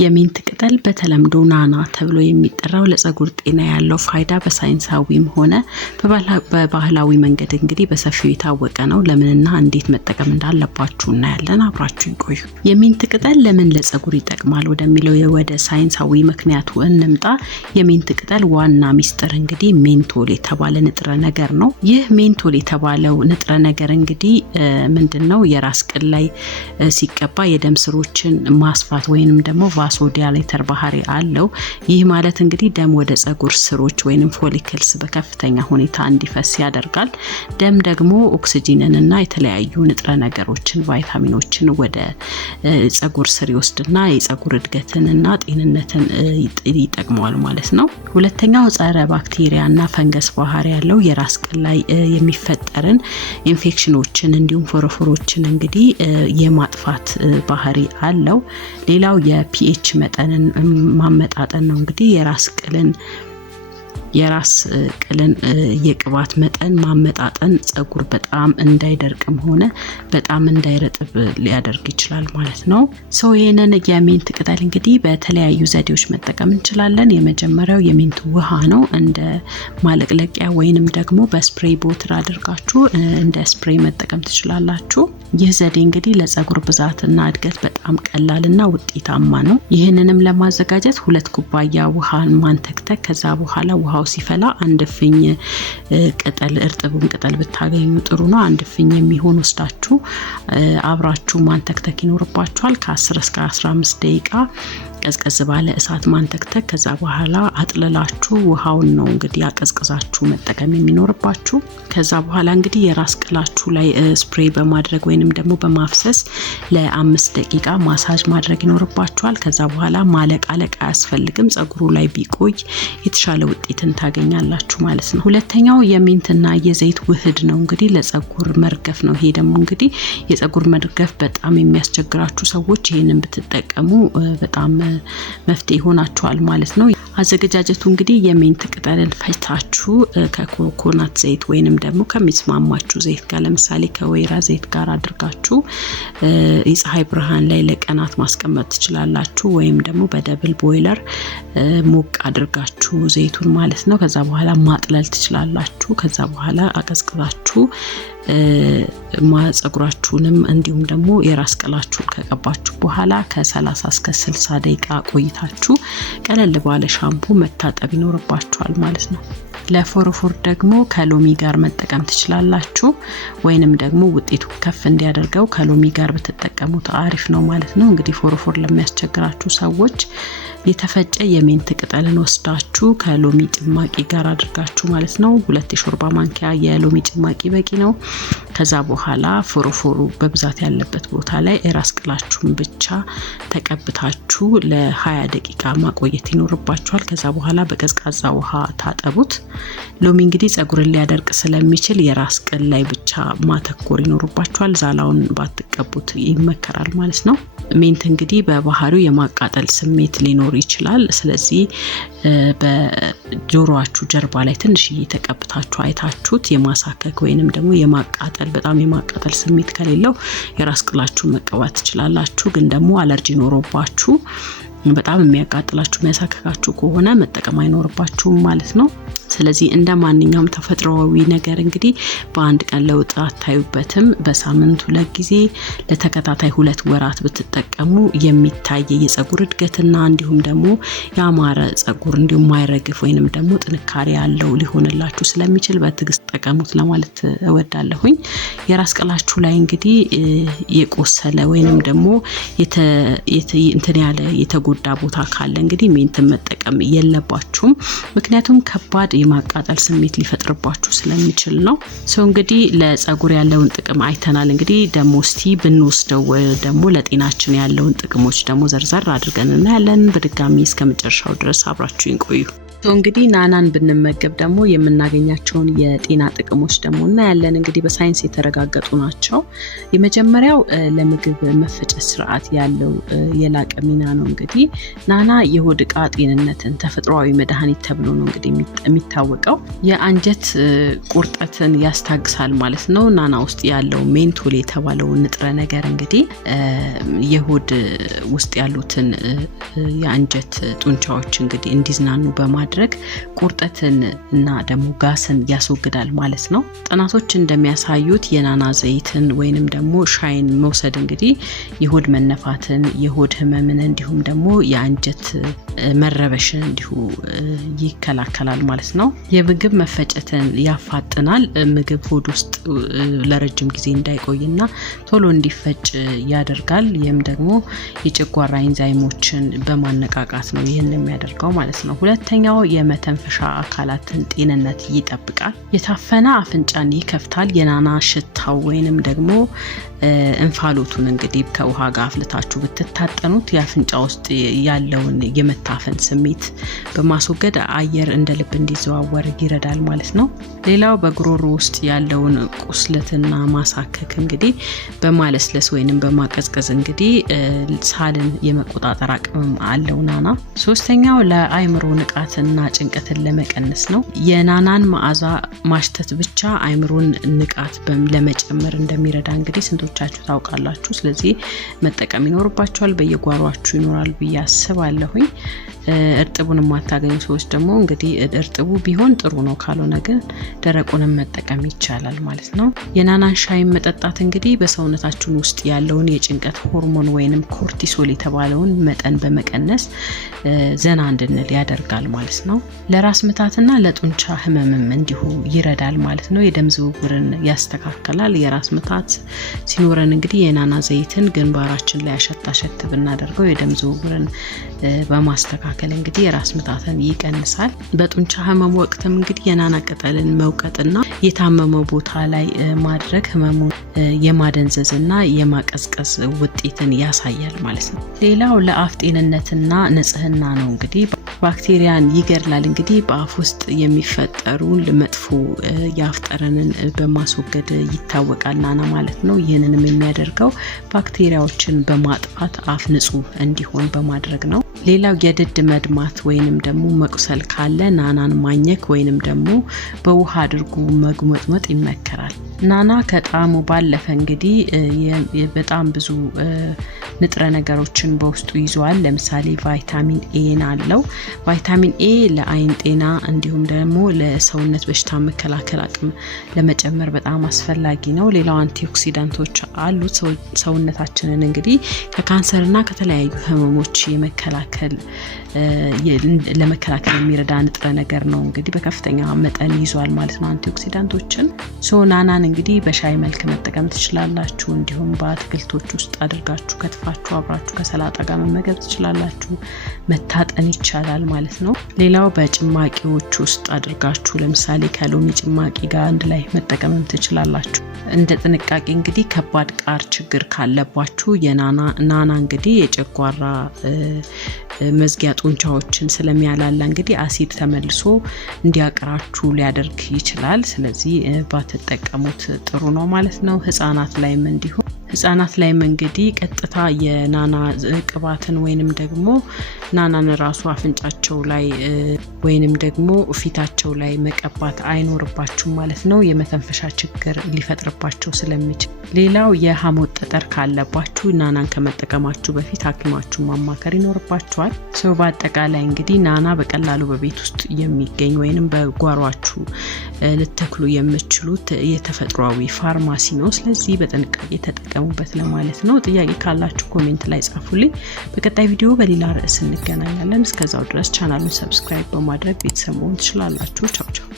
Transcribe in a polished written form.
የሚንት ቅጠል በተለምዶ ናና ተብሎ የሚጠራው ለፀጉር ጤና ያለው ፋይዳ በሳይንሳዊም ሆነ በባህላዊ መንገድ እንግዲህ በሰፊው የታወቀ ነው። ለምንና እንዴት መጠቀም እንዳለባችሁ እናያለን። አብራችሁን ቆዩ። የሚንት ቅጠል ለምን ለፀጉር ይጠቅማል ወደሚለው ወደ ሳይንሳዊ ምክንያቱ እንምጣ። የሚንት ቅጠል ዋና ሚስጥር እንግዲህ ሜንቶል የተባለ ንጥረ ነገር ነው። ይህ ሜንቶል የተባለው ንጥረ ነገር እንግዲህ ምንድነው? የራስ ቅል ላይ ሲቀባ የደም ስሮችን ማስፋት ወይንም ደግሞ ቫሶዲላተር ባህሪ አለው። ይህ ማለት እንግዲህ ደም ወደ ፀጉር ስሮች ወይንም ፎሊክልስ በከፍተኛ ሁኔታ እንዲፈስ ያደርጋል። ደም ደግሞ ኦክሲጂንን እና የተለያዩ ንጥረ ነገሮችን ቫይታሚኖችን ወደ ፀጉር ስር ይወስድና የፀጉር እድገትንና ጤንነትን ይጠቅመዋል ማለት ነው። ሁለተኛው ጸረ ባክቴሪያና ፈንገስ ባህሪ ያለው የራስ ቅል ላይ የሚፈጠርን ኢንፌክሽኖችን እንዲሁም ፎሮፎሮችን እንግዲህ የማጥፋት ባህሪ አለው። ሌላው የፒኤች መጠንን ማመጣጠን ነው። እንግዲህ የራስ ቅልን የቅባት መጠን ማመጣጠን ፀጉር በጣም እንዳይደርቅም ሆነ በጣም እንዳይረጥብ ሊያደርግ ይችላል ማለት ነው። ይሄንን የሚንት ቅጠል እንግዲህ በተለያዩ ዘዴዎች መጠቀም እንችላለን። የመጀመሪያው የሚንት ውሃ ነው። እንደ ማለቅለቂያ ወይንም ደግሞ በስፕሬይ ቦትል አድርጋችሁ እንደ ስፕሬይ መጠቀም ትችላላችሁ። ይህ ዘዴ እንግዲህ ለፀጉር ብዛትና እድገት በጣም ቀላልና ውጤታማ ነው። ይህንንም ለማዘጋጀት 2 ኩባያ ውሃን ማንተክተክ፣ ከዛ በኋላ ውሃው ሲፈላ አንድ ፍኝ ቅጠል እርጥቡን ቅጠል ብታገኙ ጥሩ ነው። አንድ ፍኝ የሚሆን ወስዳችሁ አብራችሁ ማንተክተክ ይኖርባችኋል። ከ10 እስከ 15 ደቂቃ ቀዝቀዝ ባለ እሳት ማንተክተክ። ከዛ በኋላ አጥልላችሁ ውሃውን ነው እንግዲህ አቀዝቅዛችሁ መጠቀም የሚኖርባችሁ። ከዛ በኋላ እንግዲህ የራስ ቅላችሁ ላይ ስፕሬይ በማድረግ ወይንም ደግሞ በማፍሰስ ለ5 ደቂቃ ማሳጅ ማድረግ ይኖርባችኋል። ከዛ በኋላ ማለቃለቅ አያስፈልግም። ፀጉሩ ላይ ቢቆይ የተሻለ ውጤትን ታገኛላችሁ ማለት ነው። ሁለተኛው የሚንትና የዘይት ውህድ ነው። እንግዲህ ለፀጉር መርገፍ ነው። ይሄ ደግሞ እንግዲህ የፀጉር መርገፍ በጣም የሚያስቸግራችሁ ሰዎች ይሄንን ብትጠቀሙ በጣም መፍትሄ ይሆናችኋል ማለት ነው። አዘገጃጀቱ እንግዲህ የሚንት ቅጠልን ፈጭታችሁ ከኮኮናት ዘይት ወይንም ደግሞ ከሚስማማችሁ ዘይት ጋር ለምሳሌ ከወይራ ዘይት ጋር አድርጋችሁ የፀሐይ ብርሃን ላይ ለቀናት ማስቀመጥ ትችላላችሁ። ወይም ደግሞ በደብል ቦይለር ሞቅ አድርጋችሁ ዘይቱን ማለት ነው። ከዛ በኋላ ማጥለል ትችላላችሁ። ከዛ በኋላ አቀዝቅዛችሁ ፀጉራችሁንም እንዲሁም ደግሞ የራስ ቅላችሁን ከቀባችሁ በኋላ ከ30 እስከ 60 ደቂቃ ቆይታችሁ ቀለል ባለ ሻምፑ መታጠብ ይኖርባችኋል ማለት ነው። ለፎሮፎር ደግሞ ከሎሚ ጋር መጠቀም ትችላላችሁ። ወይንም ደግሞ ውጤቱ ከፍ እንዲያደርገው ከሎሚ ጋር ብትጠቀሙት አሪፍ ነው ማለት ነው። እንግዲህ ፎሮፎር ለሚያስቸግራችሁ ሰዎች የተፈጨ የሚንት ቅጠልን ወስዳችሁ ከሎሚ ጭማቂ ጋር አድርጋችሁ ማለት ነው 2 የሾርባ ማንኪያ የሎሚ ጭማቂ በቂ ነው። ከዛ በኋላ ፎሮፎሩ በብዛት ያለበት ቦታ ላይ ራስ ቅላችሁን ብቻ ተቀብታችሁ ለ20 ደቂቃ ማቆየት ይኖርባችኋል። ከዛ በኋላ በቀዝቃዛ ውሃ ታጠቡት። ሎሚ እንግዲህ ፀጉርን ሊያደርቅ ስለሚችል የራስ ቅል ላይ ብቻ ማተኮር ይኖርባችኋል። ዛላውን ባትቀቡት ይመከራል ማለት ነው። ሚንት እንግዲህ በባህሪው የማቃጠል ስሜት ሊኖር ይችላል። ስለዚህ በጆሮአችሁ ጀርባ ላይ ትንሽዬ ተቀብታችሁ አይታችሁት የማሳከክ ወይንም ደግሞ የማቃጠል በጣም የማቃጠል ስሜት ከሌለው የራስ ቅላችሁ መቀባት ትችላላችሁ። ግን ደግሞ አለርጂ ኖሮባችሁ በጣም የሚያቃጥላችሁ የሚያሳከካችሁ ከሆነ መጠቀም አይኖርባችሁም ማለት ነው። ስለዚህ እንደ ማንኛውም ተፈጥሯዊ ነገር እንግዲህ በአንድ ቀን ለውጥ አታዩበትም። በሳምንት 2 ጊዜ ለተከታታይ 2 ወራት ብትጠቀሙ የሚታይ የፀጉር እድገትና እንዲሁም ደግሞ ያማረ ፀጉር እንዲሁም ማይረግፍ ወይንም ደግሞ ጥንካሬ ያለው ሊሆንላችሁ ስለሚችል በትዕግስት ተጠቀሙት ለማለት እወዳለሁኝ። የራስ ቅላችሁ ላይ እንግዲህ የቆሰለ ወይንም ደግሞ የተጎዳ ቦታ ካለ እንግዲህ ሚንትን መጠቀም የለባችሁም። ምክንያቱም ከባድ የማቃጠል ስሜት ሊፈጥርባችሁ ስለሚችል ነው። እንግዲህ ለፀጉር ያለውን ጥቅም አይተናል። እንግዲህ ደግሞ እስቲ ብንወስደው ደግሞ ለጤናችን ያለውን ጥቅሞች ደግሞ ዘርዘር አድርገን እናያለን። በድጋሚ እስከ መጨረሻው ድረስ አብራችሁን ቆዩ። እንግዲህ ናናን ብንመገብ ደግሞ የምናገኛቸውን የጤና ጥቅሞች ደግሞ እናያለን። እንግዲህ በሳይንስ የተረጋገጡ ናቸው። የመጀመሪያው ለምግብ መፈጨት ስርዓት ያለው የላቀ ሚና ነው። እንግዲህ ናና የሆድ ዕቃ ጤንነትን ተፈጥሯዊ መድኃኒት ተብሎ ነው እንግዲህ የሚታወቀው። የአንጀት ቁርጠትን ያስታግሳል ማለት ነው። ናና ውስጥ ያለው ሜንቶል የተባለው ንጥረ ነገር እንግዲህ የሆድ ውስጥ ያሉትን የአንጀት ጡንቻዎች እንግዲህ እንዲዝናኑ በማድረግ ቁርጠትን እና ደግሞ ጋስን ያስወግዳል ማለት ነው። ጥናቶች እንደሚያሳዩት የናና ዘይትን ወይንም ደግሞ ሻይን መውሰድ እንግዲህ የሆድ መነፋትን፣ የሆድ ህመምን እንዲሁም ደግሞ የአንጀት መረበሽን እንዲሁ ይከላከላል ማለት ነው። የምግብ መፈጨትን ያፋጥናል። ምግብ ሆድ ውስጥ ለረጅም ጊዜ እንዳይቆይና ቶሎ እንዲፈጭ ያደርጋል። ይህም ደግሞ የጨጓራ ኢንዛይሞችን በማነቃቃት ነው ይህን የሚያደርገው ማለት ነው። ሁለተኛው የመተንፈሻ አካላትን ጤንነት ይጠብቃል። የታፈነ አፍንጫን ይከፍታል። የናና ሽታው ወይንም ደግሞ እንፋሎቱን እንግዲህ ከውሃ ጋር አፍልታችሁ ብትታጠኑት የአፍንጫ ውስጥ ያለውን የመታፈን ስሜት በማስወገድ አየር እንደ ልብ እንዲዘዋወር ይረዳል ማለት ነው። ሌላው በጉሮሮ ውስጥ ያለውን ቁስለትና ማሳከክ እንግዲህ በማለስለስ ወይንም በማቀዝቀዝ እንግዲህ ሳልን የመቆጣጠር አቅም አለው ናና። ሶስተኛው ለአይምሮ ንቃትና ጭንቀትን ለመቀነስ ነው። የናናን መዓዛ ማሽተት ብቻ አይምሮን ንቃት ለመጨመር እንደሚረዳ እንግዲህ ስንቶቻችሁ ታውቃላችሁ? ስለዚህ መጠቀም ይኖርባችኋል። በየጓሯችሁ ይኖራል ብዬ አስባለሁኝ። እርጥቡን የማታገኙ ሰዎች ደግሞ እንግዲህ እርጥቡ ቢሆን ጥሩ ነው፣ ካልሆነ ግን ደረቁንም መጠቀም ይቻላል ማለት ነው። የናናን ሻይ መጠጣት እንግዲህ በሰውነታችን ውስጥ ያለውን የጭንቀት ሆርሞን ወይንም ኮርቲሶል የተባለውን መጠን በመቀነስ ዘና እንድንል ያደርጋል ማለት ነው። ለራስ ምታትና ለጡንቻ ህመምም እንዲሁ ይረዳል ማለት ነው። የደም ዝውውርን ያስተካክላል። የራስ ምታት ሲኖረን እንግዲህ የናና ዘይትን ግንባራችን ላይ አሸት ብናደርገው የደም ዝውውርን በማስተካከል እንግዲህ የራስ ምታትን ይቀንሳል። በጡንቻ ህመም ወቅትም እንግዲህ የናና ቅጠልን መውቀጥና የታመመው ቦታ ላይ ማድረግ ህመሙን የማደንዘዝና የማቀዝቀዝ ውጤትን ያሳያል ማለት ነው። ሌላው ለአፍ ጤንነትና ንጽህና ነው። እንግዲህ ባክቴሪያን ይገድላል። እንግዲህ በአፍ ውስጥ የሚፈጠሩ መጥፎ የአፍ ጠረንን በማስወገድ ይታወቃል ናና ማለት ነው። ይህንንም የሚያደርገው ባክቴሪያዎችን በማጥፋት አፍ ንጹህ እንዲሆን በማድረግ ነው። ሌላው የድድ መድማት ወይንም ደግሞ መቁሰል ካለ ናናን ማኘክ ወይንም ደግሞ በውሃ አድርጎ መጉመጥመጥ ይመከራል። ናና ከጣዕሙ ባለፈ እንግዲህ በጣም ብዙ ንጥረ ነገሮችን በውስጡ ይዟል። ለምሳሌ ቫይታሚን ኤ አለው። ቫይታሚን ኤ ለአይን ጤና እንዲሁም ደግሞ ለሰውነት በሽታ መከላከል አቅም ለመጨመር በጣም አስፈላጊ ነው። ሌላው አንቲኦክሲዳንቶች አሉት። ሰውነታችንን እንግዲህ ከካንሰርና ከተለያዩ ህመሞች ለመከላከል የሚረዳ ንጥረ ነገር ነው። እንግዲህ በከፍተኛ መጠን ይዟል ማለት ነው አንቲኦክሲዳንቶችን። ናናን እንግዲህ በሻይ መልክ መጠቀም ትችላላችሁ። እንዲሁም በአትክልቶች ውስጥ አድርጋችሁ ከትፋችሁ አብራችሁ ከሰላጣ ጋር መመገብ ትችላላችሁ። መታጠን ይቻላል ማለት ነው። ሌላው በጭማቂዎች ውስጥ አድርጋችሁ ለምሳሌ ከሎሚ ጭማቂ ጋር አንድ ላይ መጠቀም ትችላላችሁ። እንደ ጥንቃቄ እንግዲህ ከባድ ቃር ችግር ካለባችሁ ናና እንግዲህ የጨጓራ መዝጊያ ጡንቻዎችን ስለሚያላላ እንግዲህ አሲድ ተመልሶ እንዲያቀራችሁ ሊያደርግ ይችላል። ስለዚህ ባትጠቀሙት ጥሩ ነው ማለት ነው። ህፃናት ላይም እንግዲህ ቀጥታ የናና ቅባትን ወይንም ደግሞ ናናን ራሱ አፍንጫቸው ላይ ወይንም ደግሞ ፊታቸው ላይ መቀባት አይኖርባችሁም ማለት ነው። የመተንፈሻ ችግር ሊፈጥርባቸው ስለሚችል። ሌላው የሐሞት ጠጠር ካለባችሁ ናናን ከመጠቀማችሁ በፊት ሐኪማችሁን ማማከር ይኖርባችኋል። በአጠቃላይ እንግዲህ ናና በቀላሉ በቤት ውስጥ የሚገኝ ወይንም በጓሯችሁ ልትተክሉ የምትችሉት የተፈጥሯዊ ፋርማሲ ነው። ስለዚህ በጥንቃቄ ተጠቀሙበት ለማለት ነው። ጥያቄ ካላችሁ ኮሜንት ላይ ጻፉልኝ። በቀጣይ ቪዲዮ በሌላ ርዕስ እንገናኛለን። እስከዛው ድረስ ቻናሉን ሰብስክራይብ በማድረግ ቤተሰብ መሆን ትችላላችሁ። ቻው ቻው።